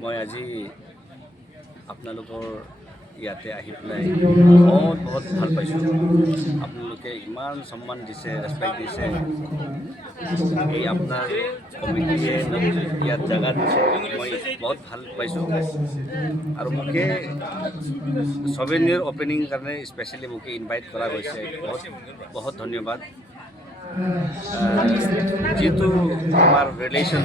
মই আজি আপোনালোকৰ ইয়াতে আহি পেলাই বহুত ভাল পাইছোঁ। আপোনালোকে ইমান সন্মান দিছে, ৰেচপেক্ট দিছে। এই আপোনাৰ কমিটিয়ে ইয়াত জাগা দিছে, মই বহুত ভাল পাইছোঁ। আৰু মোকে ছভেনিয়ৰ অপেনিং কাৰণে স্পেচিয়েলি মোকে ইনভাইট কৰা গৈছে, বহুত ধন্যবাদ। যিটো আমাৰ ৰিলেশ্যন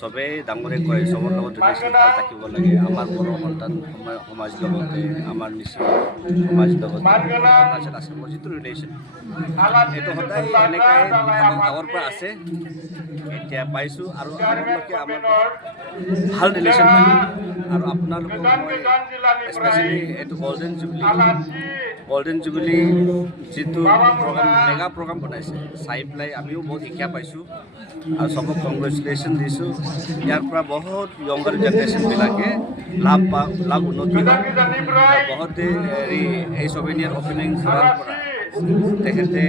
চবেই ডাঙৰে কয়, চবৰ লগত ৰিলেশ্যন ভাল থাকিব লাগে। আমাৰ বড়ো সন্তান সমাজ লগতে, আমাৰ মিচিং সমাজ লগতে, অৰুণাচল আসামৰ যিটো ৰিলেশ্যন, সেইটো সদায় এনেকৈ আগৰ পৰা আছে, এতিয়া পাইছোঁ। আৰু আগলৈকে আমাৰ ভাল ৰিলেশ্যন থাকে। আৰু আপোনালোকক মই স্পেচিয়েলি এইটো গল্ডেন জুবিলি যিটো প্ৰগ্ৰাম, মেগা প্ৰগ্ৰাম বনাইছে, চাই পেলাই আমিও বহুত শিক্ষা পাইছোঁ। আৰু চবক কংগ্ৰেচুলেশ্যন দিছোঁ। ইয়াৰ পৰা বহুত য়ংগাৰ জেনেৰেশ্যনবিলাকে লাভ উন্নতি হওক। বহুতে এই ছভেনিয়ৰ অপেনিং কৰাৰ পৰা তেখেতে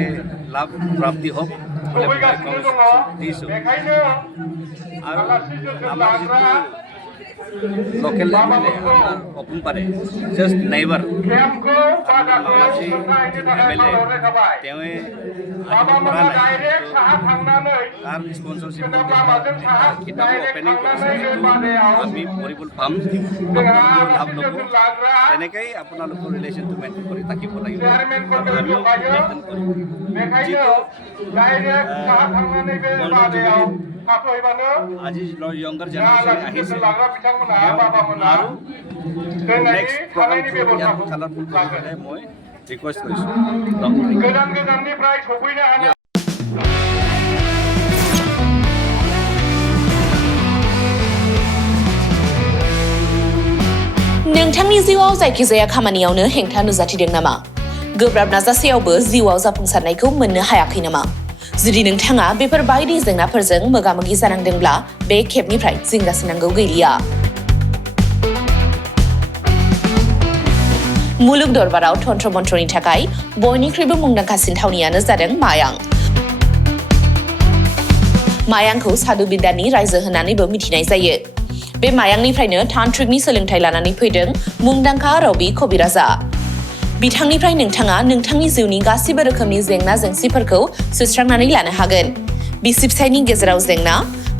লাভ প্ৰাপ্তি হওক বুলি মই কংগ্ৰেচুলেশ্যন দিছোঁ। আৰু আমাৰ যিটো লোকেল এমএলএ আমাৰ অপুন পাৰে, জাষ্ট নেইবাৰ আপোনাৰ মামাজী এমএলএ, তেওঁ আহিব পৰা নাই, তাৰ স্পনচৰশ্বিপত কিতাপ অপেনিং কৰিছে, সেইটো আমি পঢ়িবলৈ পাম, আপোনালোকেও লাভ ল'ব। তেনেকেই আপোনালোকৰ ৰিলেশ্যনটো মেইনটেইন কৰি থাকিব লাগিব, আৰু আমিও মেইনটেইন কৰিম। যিটো আজি য়ংগাৰ জেনেৰেশ্যন আহিছে, আৰু নেক্সট প্ৰগ্ৰামটো ইয়াত কালাৰফুল কৰিবলৈ মই ৰিকুৱেষ্ট কৰিছোঁ। नोंथांनि जिउआव जायखिजाया खामानियावनो हेंथा नुजाथिदों नामा? गोब्राब नाजासेयावबो जिउआव जाफुंसारनायखौ मोननो हायाखै नामा? जुदि नोंथाङा बेफोर बायदि जेंनाफोरजों मोगा-मोगि जानांदोंब्ला बे खेबनिफ्राय जिंगासिनांगौ गैलिया। मुलुग दरबाराव तन्त्र मन्त्रनि थाखाय बयनिख्रुइबो मुंदांखासिन थावनियानो जादों मायां। मायांखौ साधु बिद्यानि रायजो होननानैबो मिथिनाय जायो। बे मायांनिफ्रायनो तान्त्रिकनि सोलोंथाइ लानानै फैदों मुंदांखा रबि कबिराजा। बिथांनिफ्राय नोंथाङा नोंथांनि जिउनि गासिबो रोखोमनि जेंना जेंसिफोरखौ सुस्रांनानै लानो हागोन। बिसि फिसायनि गेजेराव जेंना,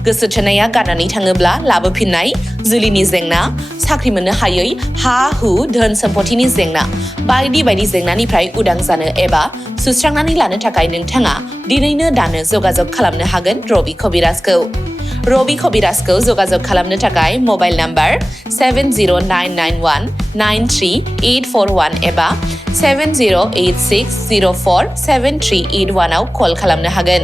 गोसो थोनाया गारनानै थाङोब्ला लाबोफिननाय, जुलिनि जेंना, साख्रि मोननो हायै, हा-हु, धोन सम्पथिनि जेंना, बायदि बायदि जेंनानिफ्राय उदां जानो एबा सुस्रांनानै लानो थाखाय नोंथाङा दिनैनो दानो जगाजग खालामनो हागोन रबि कबिराजखौ। रबि कबिराजखौ जगाजग खालामनो थाखाय मबाइल नाम्बार 7099193841 एबा 7086047381 आव कल खालामनो हागोन।